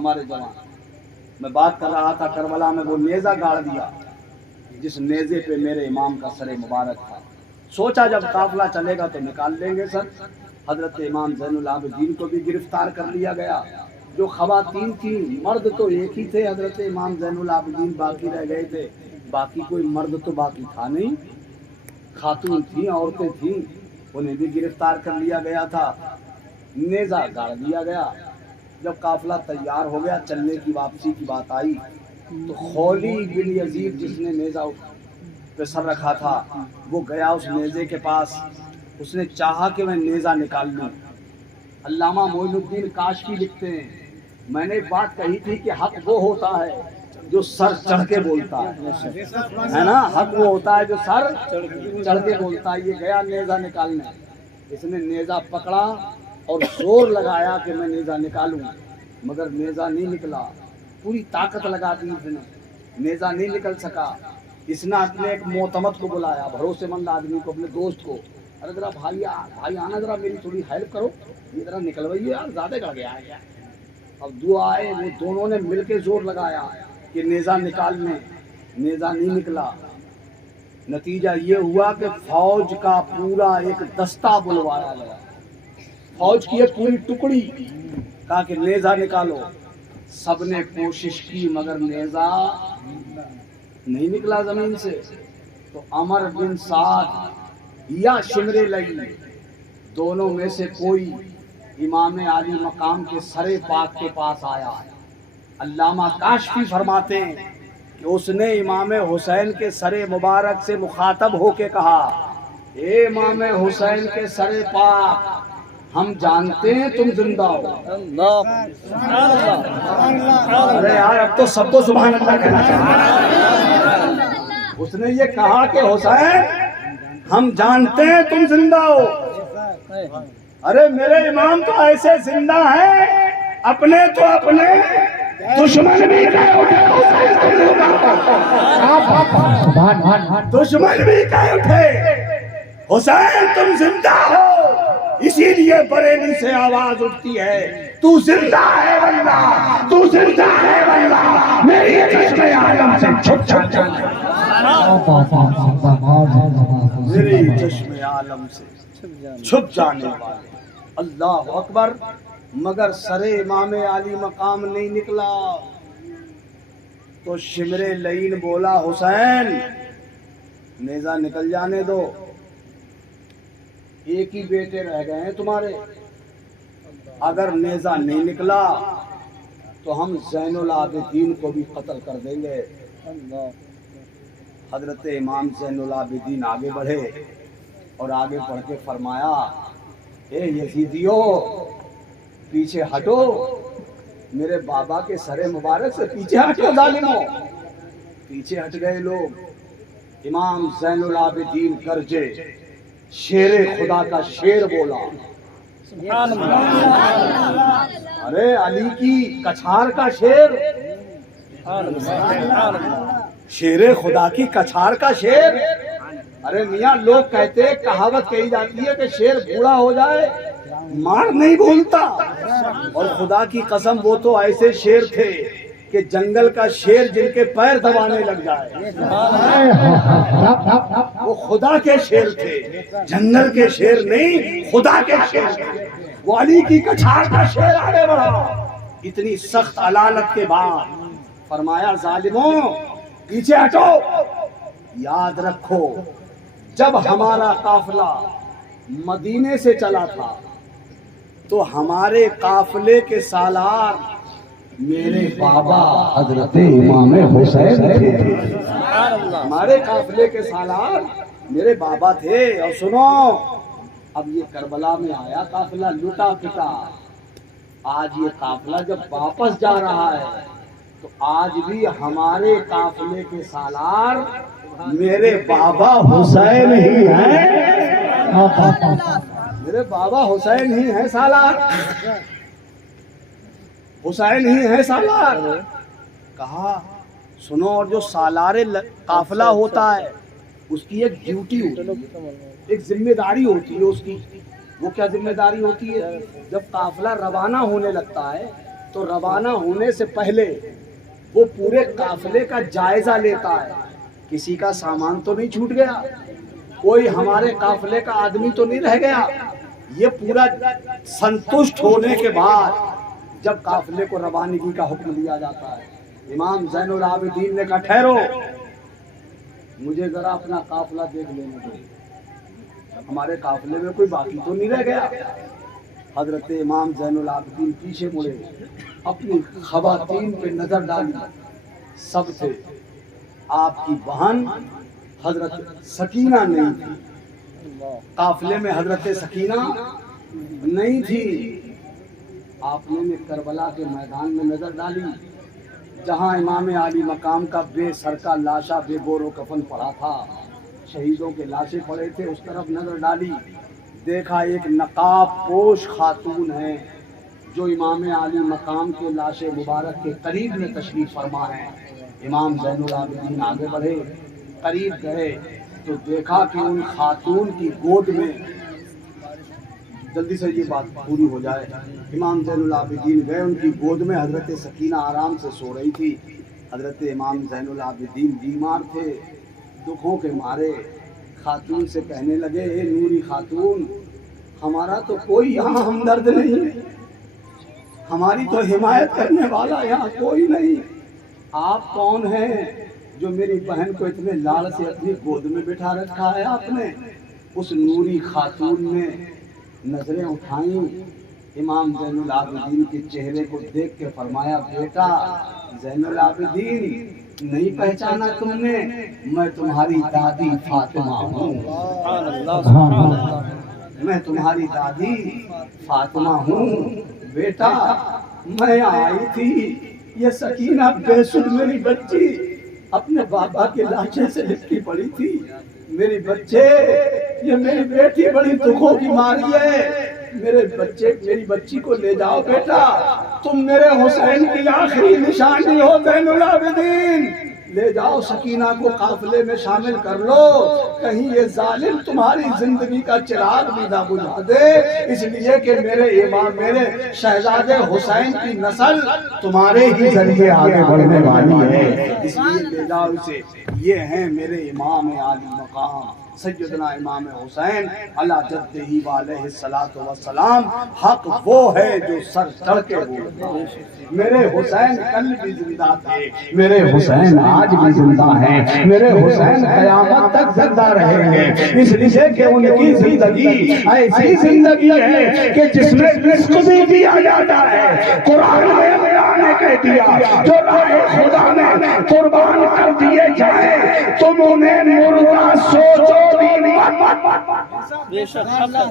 ہمارے جوان. میں بات کر رہا تھا کربلا میں وہ نیزہ گاڑ دیا جس نیزے پہ میرے امام کا سر مبارک تھا. سوچا جب قافلہ چلے گا تو نکال لیں گے سر. حضرت امام زین العابدین کو بھی گرفتار کر لیا گیا. جو خواتین تھیں، مرد تو ایک ہی تھے، حضرت امام زین العابدین باقی رہ گئے تھے. باقی کوئی مرد تو باقی تھا نہیں، خاتون تھیں، عورتیں تھیں، انہیں بھی گرفتار کر لیا گیا تھا. نیزہ گاڑ دیا گیا. جب قافلہ تیار ہو گیا، چلنے کی واپسی کی بات آئی تو خولی بن یزید جس نے نیزہ پہ سر رکھا تھا وہ گیا اس نیزے کے پاس. اس نے چاہا کہ میں نیزہ نکال لوں. علامہ معین الدین کاشفی لکھتے ہیں، میں نے بات کہی تھی کہ حق وہ ہوتا ہے جو سر چڑھ کے بولتا ہے نا. حق وہ ہوتا ہے جو سر چڑھ کے بولتا ہے. یہ گیا نیزہ نکالنے. اس نے نیزہ پکڑا اور زور لگایا کہ میں نیزہ نکالوں، مگر نیزہ نہیں نکلا. پوری طاقت لگا دی اس نے، نیزہ نہیں نکل سکا. اس نے اپنے ایک معتمد کو بلایا، بھروسے مند آدمی کو، اپنے دوست کو. ارے ذرا بھائی آنا، ذرا میری تھوڑی ہیلپ کرو، یہ ذرا نکلوائیے یار، زیادہ کر گیا ہے کیا. اب دو آئے، وہ دونوں نے مل کے زور لگایا کہ نیزہ نکال لیں. نیزہ نہیں نکلا. نتیجہ یہ ہوا کہ فوج کا پورا ایک دستہ بلوایا گیا. فوج کی ایک پوری ٹکڑی، کہا کہ نیزہ نکالو. سب نے کوشش کی مگر نیزہ نہیں نکلا زمین سے. تو عمر بن سعد یا شمر لئی، دونوں میں سے کوئی امام عالی مقام کے سر پاک کے پاس آیا. علامہ کاشفی فرماتے ہیں کہ اس نے امام حسین کے سر مبارک سے مخاطب ہو کے کہا، اے امام حسین کے سر پاک، ہم جانتے ہیں تم زندہ ہو. ارے یار اب تو سب کو سبحان اللہ کہنا چاہیے. اس نے یہ کہا کہ حسین ہم جانتے ہیں تم زندہ ہو. ارے میرے امام تو ایسے زندہ ہیں، اپنے تو اپنے دشمن بھی کہہ اٹھے دشمن بھی کہہ اٹھے حسین تم زندہ ہو. اسی لیے بریلی سے آواز اٹھتی ہے، تو زندہ ہے واللہ، تو زندہ ہے واللہ، میری چشم عالم سے چھپ جانے میری چشم عالم سے چھپ جانے والے. اللہ اکبر. مگر سر امام عالی مقام نہیں نکلا. تو شمر لعین بولا، حسین نیزہ نکل جانے دو، ایک ہی بیٹے رہ گئے ہیں تمہارے. اگر نیزہ نہیں نکلا تو ہم زین العابدین کو بھی قتل کر دیں گے. حضرت امام زین العابدین آگے بڑھے اور آگے بڑھ کے فرمایا، اے یزیدیو پیچھے ہٹو، میرے بابا کے سر مبارک سے پیچھے ہٹو ظالموں. پیچھے ہٹ گئے لوگ. امام زین العابدین گرجے، شیر خدا کا شیر بولا. ارے علی کی کچھار کا شیر، شیر خدا کی کچھار کا شیر. ارے میاں لوگ کہتے، کہاوت کہی جاتی ہے کہ شیر بوڑھا ہو جائے مار نہیں بھولتا، اور خدا کی قسم وہ تو ایسے شیر تھے کہ جنگل کا شیر جن کے پیر دبانے لگ جائے. وہ خدا کے شیر تھے، جنگل کے شیر نہیں، خدا کے شیر تھے. وہ علی کی کچھار کا شیر آگے بڑھا. اتنی سخت علالت کے بعد فرمایا، ظالموں پیچھے ہٹو. یاد رکھو جب ہمارا قافلہ مدینے سے چلا تھا تو ہمارے قافلے کے سالار میرے بابا حضرت امام حسین تھے. ہمارے قافلے کے سالار میرے بابا تھے. اور سنو، اب یہ کربلا میں آیا قافلہ لوٹا پٹا. آج یہ قافلہ جب واپس جا رہا ہے تو آج بھی ہمارے قافلے کے سالار میرے بابا حسین ہی ہیں. میرے بابا حسین ہی ہیں سالار، حسین ہی ہیں سالار. کہا سنو، اور جو سالار قافلہ ہوتا ہے اس کی ایک ڈیوٹی ہوتی ہے، ایک ذمہ داری ہوتی ہے اس کی. وہ کیا ذمہ داری ہوتی ہے؟ جب قافلہ روانہ ہونے لگتا ہے تو روانہ ہونے سے پہلے وہ پورے قافلے کا جائزہ لیتا ہے، کسی کا سامان تو نہیں چھوٹ گیا، کوئی ہمارے قافلے کا آدمی تو نہیں رہ گیا۔ یہ پورا سنتشٹ ہونے کے بعد جب قافلے کو روانگی کا حکم دیا جاتا ہے، امام زین العابدین نے کہا ٹھہرو، مجھے ذرا اپنا قافلہ دیکھ لینے دو، ہمارے قافلے میں کوئی باقی تو نہیں رہ گیا۔ حضرت امام زین العابدین پیچھے مڑے، اپنی خواتین پہ نظر ڈالی، سب تھے، آپ کی بہن حضرت سکینہ نہیں تھی، قافلے میں حضرت سکینہ نہیں تھی۔ آپ نے کربلا کے میدان میں نظر ڈالی، جہاں امام عالی مقام کا بے سر کا لاشا بے گور و کفن پڑا تھا، شہیدوں کے لاشیں پڑے تھے، اس طرف نظر ڈالی، دیکھا ایک نقاب پوش خاتون ہے جو امام عالی مقام کے لاش مبارک کے قریب میں تشریف فرما ہے۔ امام زین العابدین آگے بڑھے، قریب گئے تو دیکھا کہ ان خاتون کی گود میں، جلدی سے یہ بات پوری ہو جائے، امام زین العابدین گئے، ان کی گود میں حضرت سکینہ آرام سے سو رہی تھی۔ حضرت امام زین العابدین بیمار تھے، دکھوں کے مارے، خاتون سے کہنے لگے اے نوری خاتون، ہمارا تو کوئی یہاں ہمدرد نہیں، ہماری تو حمایت کرنے والا یہاں کوئی نہیں، آپ کون ہیں جو میری بہن کو اتنے لاڑ سے اپنی گود میں بٹھا رکھا ہے آپ نے؟ اس نوری خاتون نے نظریں اٹھائیں، امام زین العابدین کے چہرے کو دیکھ کے فرمایا بیٹا زین العابدین، نہیں پہچانا تم نے؟ میں تمہاری دادی فاطمہ ہوں، میں تمہاری دادی فاطمہ ہوں بیٹا، میں آئی تھی، یہ سکینہ بے سود میری بچی اپنے بابا کے لاشے سے لپٹی پڑی تھی، میری بچے، یہ میری بیٹی بڑی دکھوں کی ماری ہے، میری بچی کو لے جاؤ بیٹا، تم میرے حسین کی آخری نشانی ہو زین العابدین، لے جاؤ سکینہ کو قافلے میں شامل کر لو، کہیں یہ ظالم تمہاری زندگی کا چراغ بھی نہ بجھا دے، اس لیے کہ میرے امام، میرے شہزادے حسین کی نسل تمہارے ہی ذریعے آگے بڑھنے والی ہے، اس لیے لے جاؤ اسے، یہ ہیں میرے امام عالی مقام سیدنا امام حسین علی جدہ علیہ الصلوۃ والسلام، حق وہ ہے جو سر چڑھ کے بولے، میرے حسین کل بھی زندہ تھے، میرے حسین آج بھی زندہ ہیں، میرے حسین قیامت تک زندہ رہیں گے، اس لیے کہ ان کی زندگی ایسی زندگی ہے کہ جس میں رزق بھی دیا جاتا ہے، قرآن میں اللہ نے کہہ دیا جو راہ خدا میں قربان کر دیے جائیں تم انہیں مردہ سوچو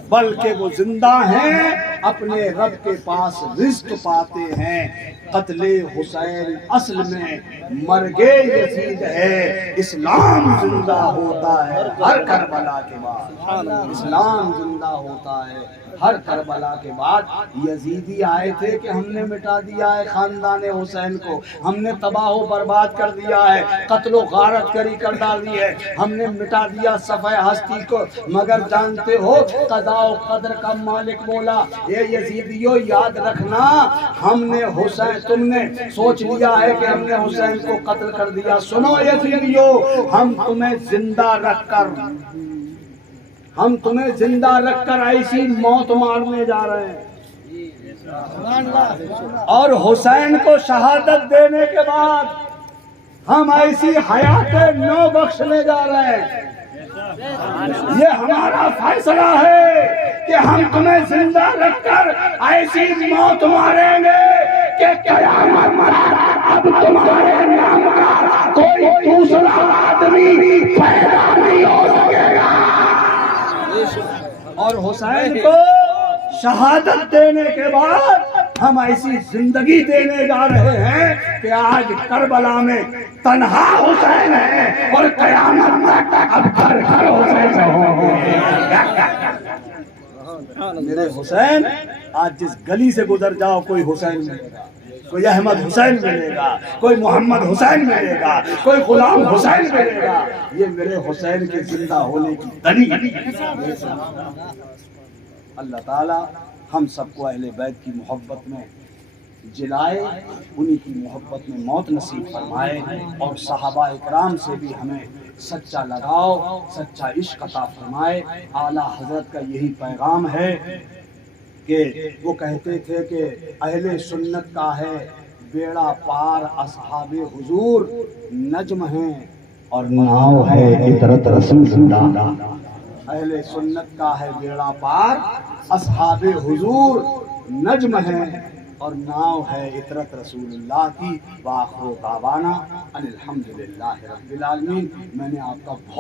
بلکہ وہ زندہ ہیں، اپنے رب کے پاس رزق پاتے ہیں۔ قتل حسین اصل میں مرگ یزید ہے، اسلام زندہ ہوتا ہے ہر کربلا کے بعد، اسلام زندہ ہوتا ہے ہر کربلا کے بعد۔ یزیدی آئے تھے کہ ہم نے مٹا دیا ہے خاندان حسین کو، ہم نے تباہ و برباد کر دیا ہے، قتل و غارت کری کر ڈالی ہے، ہم نے مٹا دیا صفحہ ہستی کو، مگر جانتے ہو قضاء و قدر کا مالک بولا اے یزیدیو یاد رکھنا، ہم نے حسین، تم نے سوچ لیا ہے کہ ہم نے حسین کو قتل کر دیا، سنو یزیدیو، ہم تمہیں زندہ رکھ کر ایسی موت مارنے جا رہے ہیں، اور حسین کو شہادت دینے کے بعد ہم ایسی حیات نو بخشنے جا رہے ہیں۔ یہ ہمارا فیصلہ ہے کہ ہم تمہیں زندہ رکھ کر ایسی موت ماریں گے کہ قیامت تک اب تمہارے نام کا کوئی دوسرا آدمی پیدا نہیں ہو سکے گا۔ اور حسین کو شہادت دینے کے بعد ہم ایسی زندگی دینے جا رہے ہیں کہ آج کربلا میں تنہا حسین ہے اور قیامت تک اب گھر گھر حسین ہوں گے۔ میرے حسین، آج جس گلی سے گزر جاؤ کوئی حسین ملے گا، کوئی احمد حسین ملے گا، کوئی محمد حسین ملے گا، کوئی غلام حسین ملے گا، یہ میرے حسین کے زندہ ہونے کی دلیل ہے۔ اللہ تعالی ہم سب کو اہل بیت کی محبت میں جلائے، انہی کی محبت میں موت نصیب فرمائے، اور صحابہ اکرام سے بھی ہمیں سچا لگاؤ، سچا عشق عطا فرمائے۔ اعلیٰ حضرت کا یہی پیغام ہے کہ وہ کہتے تھے کہ اہل سنت کا ہے بیڑا پار، اصحاب حضور نجم ہیں اور ناؤ ہے عطرت رسول اللہ۔ اہل سنت کا ہے بیڑا پار، اصحاب حضور نجم ہیں اور ناؤ ہے عطرت رسول اللہ کی۔ وآخر دعوانا ان الحمدللہ رب العالمین۔ میں نے آپ کا بہت